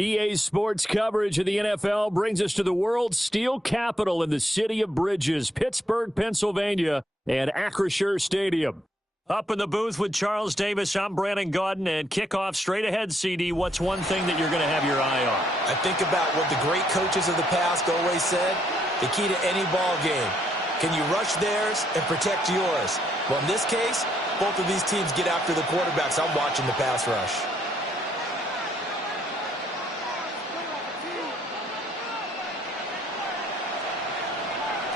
EA Sports coverage of the NFL brings us to the world's steel capital in the city of Bridges, Pittsburgh, Pennsylvania, and Acrisure Stadium. Up in the booth with Charles Davis, I'm Brandon Gaudin, and kickoff straight ahead, CD. What's one thing that you're going to have your eye on? I think about what the great coaches of the past always said. The key to any ball game. Can you rush theirs and protect yours? Well, in this case, both of these teams get after the quarterbacks. I'm watching the pass rush.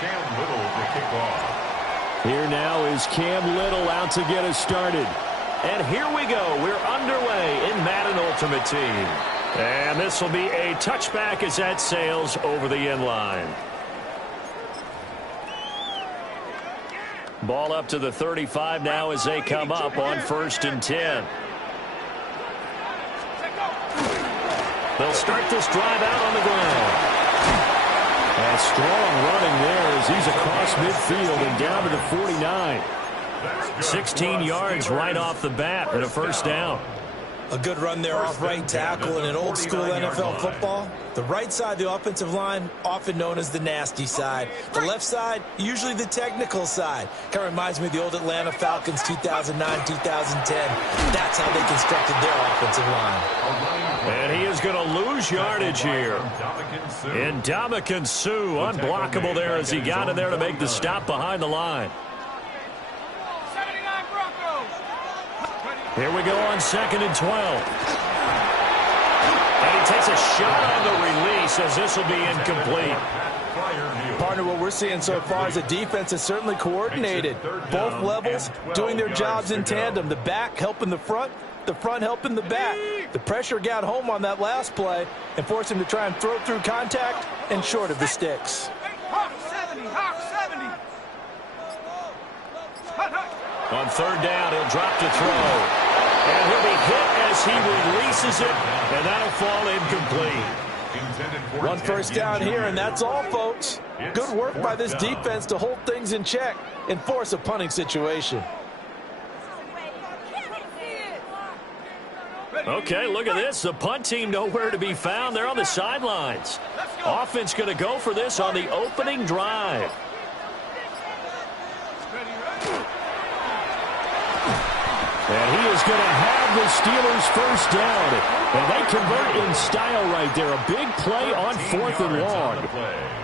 Cam Little to kick off. Here now is Cam Little out to get us started. And here we go. We're underway in Madden Ultimate Team. And this will be a touchback as that sails over the end line. Ball up to the 35 now as they come up on 1st and 10. They'll start this drive out on the ground. And strong running there as he's across midfield and down to the 49. 16 yards right off the bat and a first down. A good run there off right tackle. In an old school NFL football, the right side of the offensive line, often known as the nasty side. The left side, usually the technical side. Kind of reminds me of the old Atlanta Falcons 2009, 2010. That's how they constructed their offensive line. And he is going to lose yardage here. And Ndamukong Suh, unblockable there as he got in there to make the stop behind the line. Here we go on 2nd and 12. And he takes a shot on the release as this will be incomplete. Partner, what we're seeing so far is the defense is certainly coordinated. Both levels doing their jobs in tandem. The back helping the front helping the back. The pressure got home on that last play and forced him to try and throw through contact and short of the sticks. On 3rd down, he'll drop to throw. And he'll be hit as he releases it, and that'll fall incomplete. One first down here, and that's all, folks. Good work by this defense to hold things in check and force a punting situation. Okay, look at this. The punt team nowhere to be found. They're on the sidelines. Offense going to go for this on the opening drive. And he is going to have the Steelers first down. And they convert in style right there. A big play on 4th and long.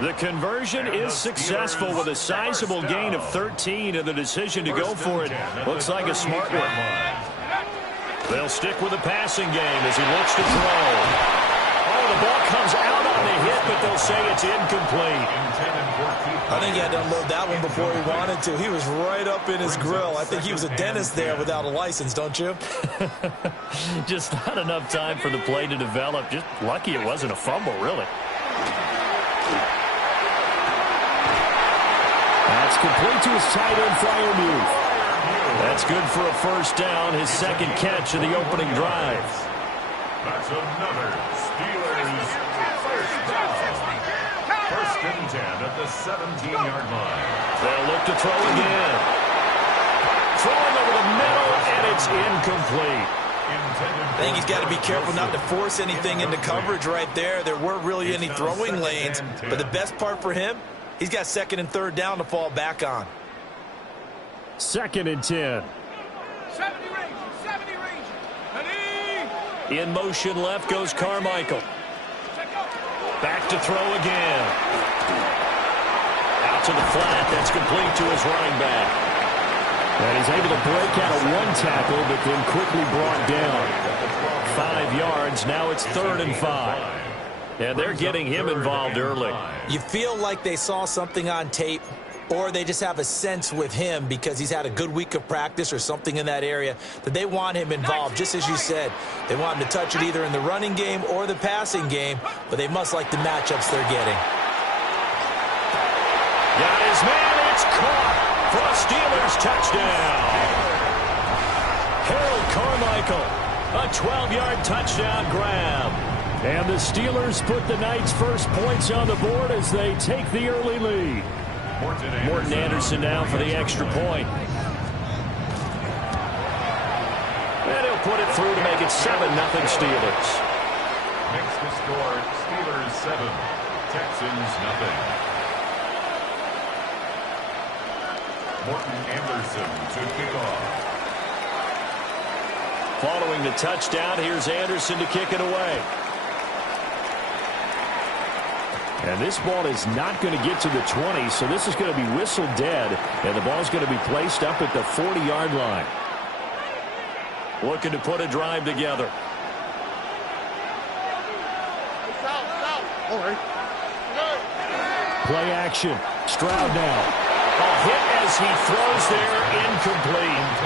The conversion is successful with a sizable gain of 13, and the decision to go for it looks like a smart one. They'll stick with the passing game as he looks to throw. Oh, the ball comes out on the hit, but they'll say it's incomplete. I think he had to unload that one before he wanted to. He was right up in his grill. I think he was a dentist there without a license, don't you? Just not enough time for the play to develop. Just lucky it wasn't a fumble, really. That's complete to his tight end, Freiermuth. That's good for a first down, his 2nd catch of the opening drive. That's another Steelers first down. 1st and 10 at the 17-yard line. They'll look to throw again. Throwing over the middle, and it's incomplete. I think he's got to be careful not to force anything into coverage right there. There weren't really any throwing lanes, but the best part for him, he's got 2nd and 3rd down to fall back on. 2nd and 10. 70 range. In motion left goes Carmichael. Back to throw again. Out to the flat. That's complete to his running back. And he's able to break out of one tackle, but then quickly brought down. 5 yards. Now it's 3rd and 5. And they're getting him involved early. You feel like they saw something on tape, or they just have a sense with him because he's had a good week of practice or something in that area that they want him involved, just as you said. They want him to touch it either in the running game or the passing game, but they must like the matchups they're getting. Got his man. It's caught for a Steelers touchdown. Harold Carmichael, a 12-yard touchdown grab. And the Steelers put the Knights' first points on the board as they take the early lead. Morten Andersen now for the extra point. And he'll put it through to make it 7-0 Steelers. makes the score Steelers 7, Texans nothing. Morton Anderson to kick off. Following the touchdown, here's Anderson to kick it away. And this ball is not going to get to the 20, so this is going to be whistled dead, and the ball's going to be placed up at the 40-yard line. Looking to put a drive together. Play action. Stroud now. A hit as he throws there, incomplete.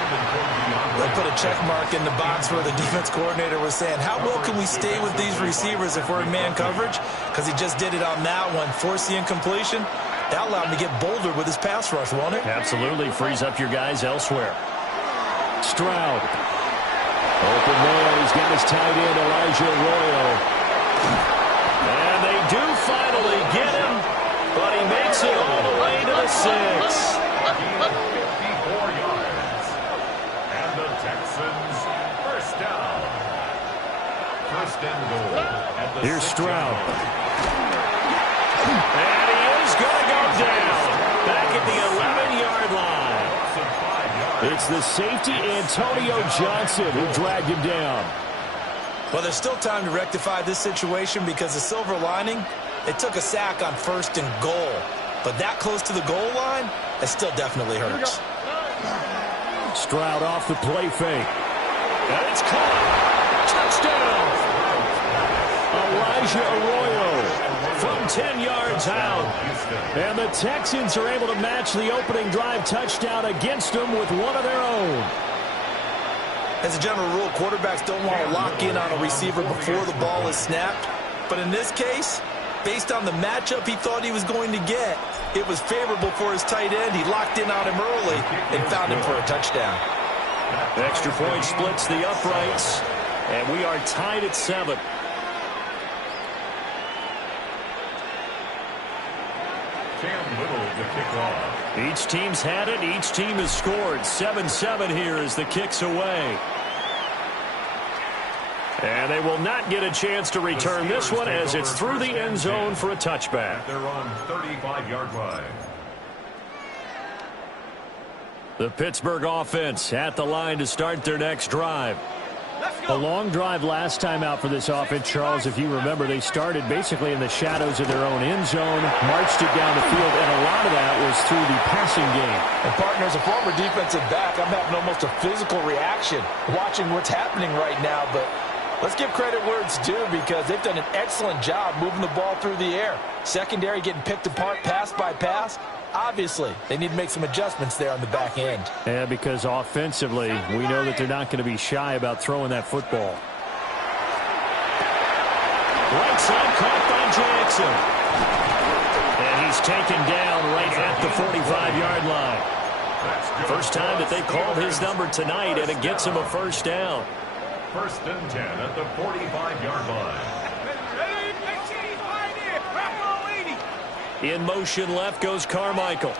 They put a check mark in the box where the defense coordinator was saying, how well can we stay with these receivers if we're in man coverage? Because he just did it on that one, forced the incompletion. That allowed him to get bolder with his pass rush, won't it? Absolutely. Frees up your guys elsewhere. Stroud. Open man. He's got his tight end, Elijah Arroyo. And they do finally get him, but he makes it all the way to the 6. 54 yards. And the Texans first down. First and goal at the Here's 6-yard Stroud. line. And he is going to go down. Back at the 11-yard line. It's the safety, Antonio Johnson, who dragged him down. Well, there's still time to rectify this situation because the silver lining, it took a sack on first and goal. But that close to the goal line, it still definitely hurts. Stroud off the play fake. And it's caught. Touchdown. Elijah Arroyo from 10 yards out. And the Texans are able to match the opening drive touchdown against them with one of their own. As a general rule, quarterbacks don't want to lock in on a receiver before the ball is snapped. But in this case, based on the matchup he thought he was going to get, it was favorable for his tight end. He locked in on him early and found him for a touchdown. Extra point splits the uprights, and we are tied at 7. Cam Little to kick off. Each team's had it. Each team has scored. 7-7 here as the kick's away. And they will not get a chance to return this one as it's through the end zone for a touchback. They're on 35-yard line. The Pittsburgh offense at the line to start their next drive. A long drive last time out for this offense, Charles. If you remember, they started basically in the shadows of their own end zone, marched it down the field, and a lot of that was through the passing game. And partner, as a former defensive back, I'm having almost a physical reaction watching what's happening right now. But let's give credit where it's due because they've done an excellent job moving the ball through the air. Secondary getting picked apart pass by pass. Obviously, they need to make some adjustments there on the back end. Yeah, because offensively, we know that they're not going to be shy about throwing that football. Right side caught by Jackson. And he's taken down right at the 45-yard line. First time that they called his number tonight, and it gets him a first down. First and 10 at the 45-yard line. In motion left goes Carmichael.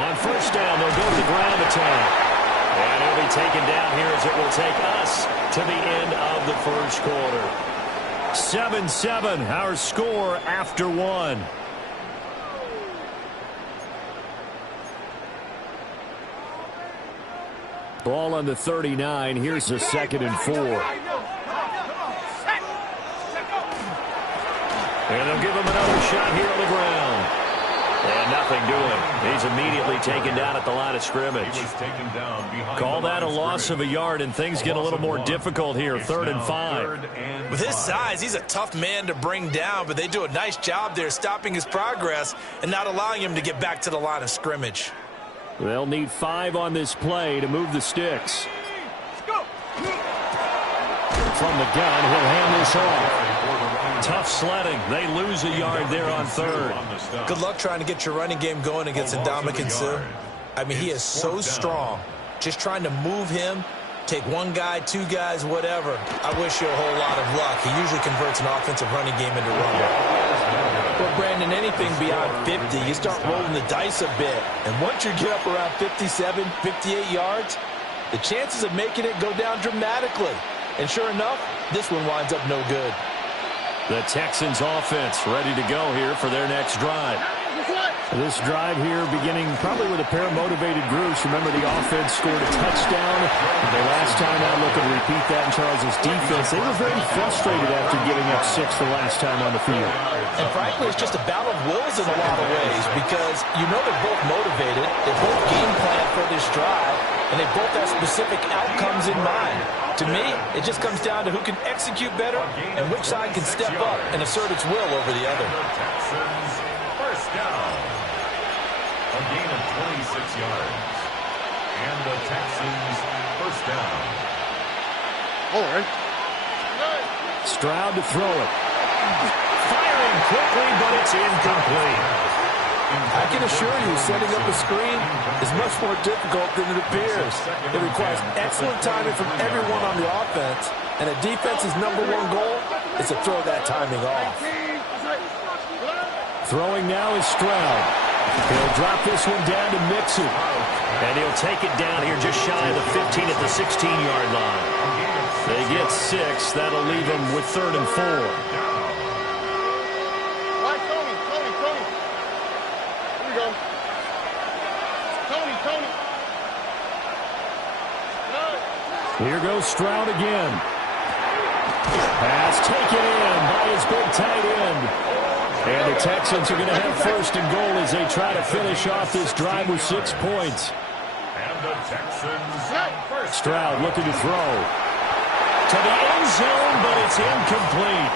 On first down, they'll go to the ground attack. And he'll be taken down here as it will take us to the end of the first quarter. 7-7, our score after one. Ball on the 39. Here's the 2nd and 4. And they'll give him another shot here on the ground. And nothing doing. He's immediately taken down at the line of scrimmage. Call that a loss of a yard, and things get a little more difficult here. 3rd and 5. With his size, he's a tough man to bring down, but they do a nice job there stopping his progress and not allowing him to get back to the line of scrimmage. They'll need 5 on this play to move the sticks. From the gun, he'll hand this off. Tough sledding. They lose a yard there on 3rd. Good luck trying to get your running game going against Ndamukong Suh. I mean, he is so strong. Just trying to move him, take one guy, 2 guys, whatever. I wish you a whole lot of luck. He usually converts an offensive running game into rubber. Well, Brandon, anything beyond 50, you start rolling the dice a bit. And once you get up around 57, 58 yards, the chances of making it go down dramatically. And sure enough, this one winds up no good. The Texans offense ready to go here for their next drive. This drive here beginning probably with a pair of motivated groups. Remember, the offense scored a touchdown. The last time out, looking to repeat that in Charles' defense. They were very frustrated after giving up 6 the last time on the field. And frankly, it's just a battle of wills in a lot of ways because you know they're both motivated. They both game plan for this drive, and they both have specific outcomes in mind. To me, it just comes down to who can execute better and which side can step up and assert its will over the other. The Texans first down. A gain of 26 yards. And the Texans first down. All right. Stroud to throw it. Firing quickly, but it's incomplete. I can assure you, setting up a screen is much more difficult than it appears. It requires excellent timing from everyone on the offense, and a defense's #1 goal is to throw that timing off. Throwing now is Stroud. He'll drop this one down to Mixon. And he'll take it down here just shy of the 15 at the 16-yard line. They get 6. That'll leave them with 3rd and 4. Here goes Stroud again. Pass taken in by his big tight end. And the Texans are going to have 1st and goal as they try to finish off this drive with 6 points. And the Texans first Stroud looking to throw. To the end zone, but it's incomplete.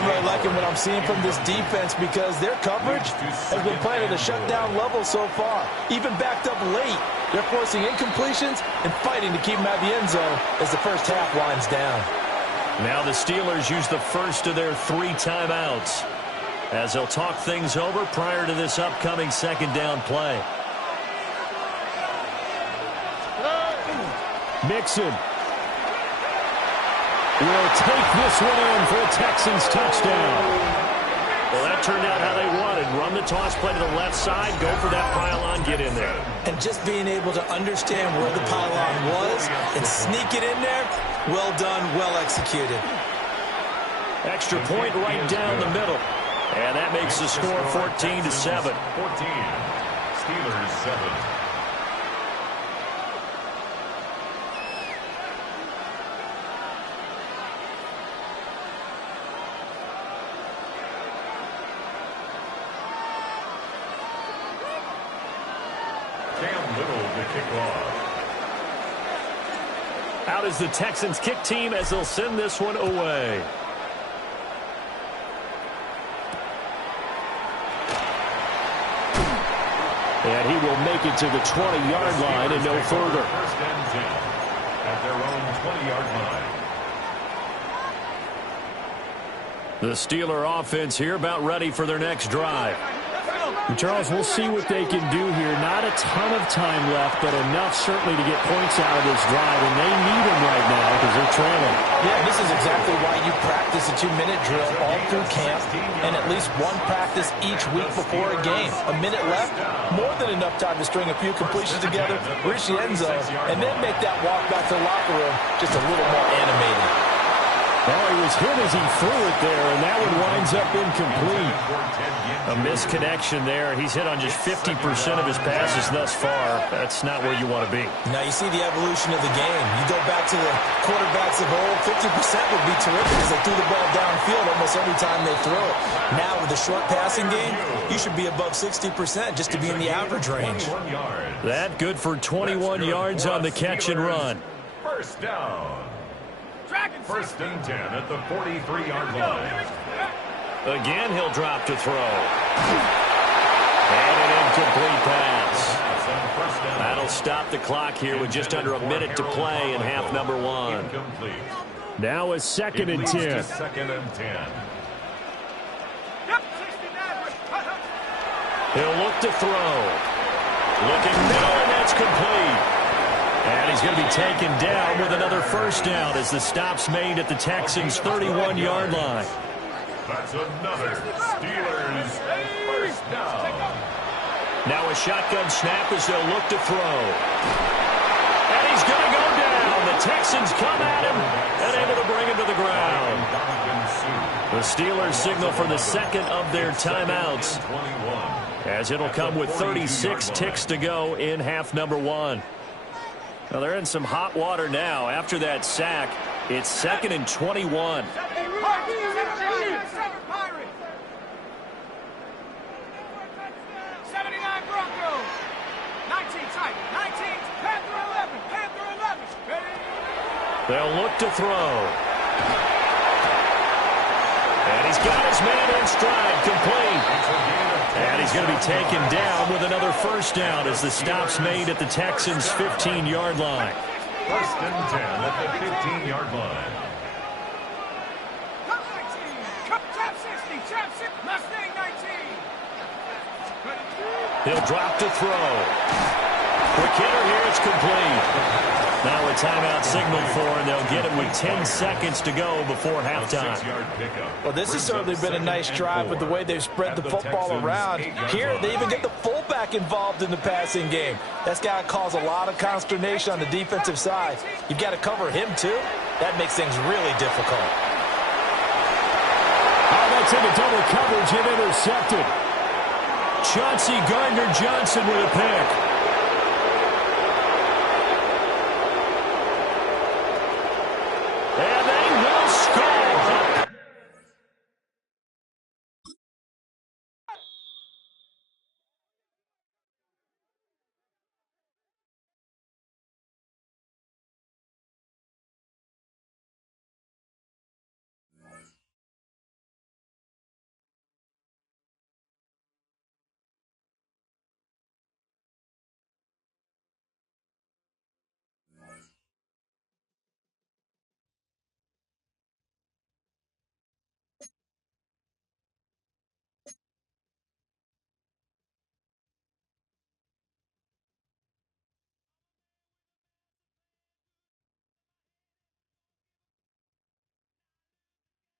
I'm really liking what I'm seeing from this defense because their coverage has been playing at a shutdown level so far. Even backed up late, they're forcing incompletions and fighting to keep them out of the end zone as the first half winds down. Now the Steelers use the first of their 3 timeouts as they'll talk things over prior to this upcoming 2nd down play. Mixon will take this one in for a Texans touchdown. Well, that turned out how they wanted. Run the toss play to the left side, go for that pylon, get in there. And just being able to understand where the pylon was and sneak it in there, well done, well executed. Extra point right down the middle. And that makes the score 14-7. 14. Steelers 7. Out is the Texans kick team as they'll send this one away. And he will make it to the 20-yard line and no further. 1st and 10 at their own 20-yard line. The Steeler offense here about ready for their next drive. And Charles, we'll see what they can do here. Not a ton of time left, but enough certainly to get points out of this drive. And they need them right now because they're trailing. Yeah, this is exactly why you practice a 2-minute drill all through camp and at least one practice each week before a game. A minute left, more than enough time to string a few completions together, reach the end zone, and then make that walk back to the locker room just a little more animated. Well, he was hit as he threw it there, and that one winds up incomplete. A misconnection there. He's hit on just 50% of his passes thus far. That's not where you want to be. Now, you see the evolution of the game. You go back to the quarterbacks of old, 50% would be terrific as they threw the ball downfield almost every time they throw it. Now, with the short passing game, you should be above 60% just to be in the average range. That good for 21 yards on the catch and run. First down. 1st and 10 at the 43-yard line. Again, he'll drop to throw. And an incomplete pass. That'll stop the clock here with just under a minute to play in half number 1. Now a 2nd and 10. 2nd and 10. He'll look to throw. Looking middle, and that's complete. And he's going to be taken down with another 1st down as the stop's made at the Texans' 31-yard line. That's another Steelers 1st down. Now a shotgun snap as they'll look to throw. And he's going to go down. The Texans come at him and able to bring him to the ground. The Steelers signal for the second of their timeouts, as it'll come with 36 ticks to go in half number one. Well, they're in some hot water now. After that sack, it's 2nd and 21. 79 Broncos. 19 tight. 19. Panther 11. Panther 11. Ready? They'll look to throw. And he's got his man in stride, complete. And he's going to be taken down with another first down as the stop's made at the Texans' 15-yard line. 1st and 10 at the 15-yard line. Trap 60. Trap 60. Mustang 19. He'll drop to throw. Quick hitter here, it's complete. Now a timeout signal for, and they'll get it with 10 seconds to go before halftime. Well, this has certainly been a nice drive with the way they've spread the football around. Here, they even get the fullback involved in the passing game. That's got to cause a lot of consternation on the defensive side. You've got to cover him, too. That makes things really difficult. Oh, that's into double coverage and intercepted. Chauncey Gardner-Johnson with a pick.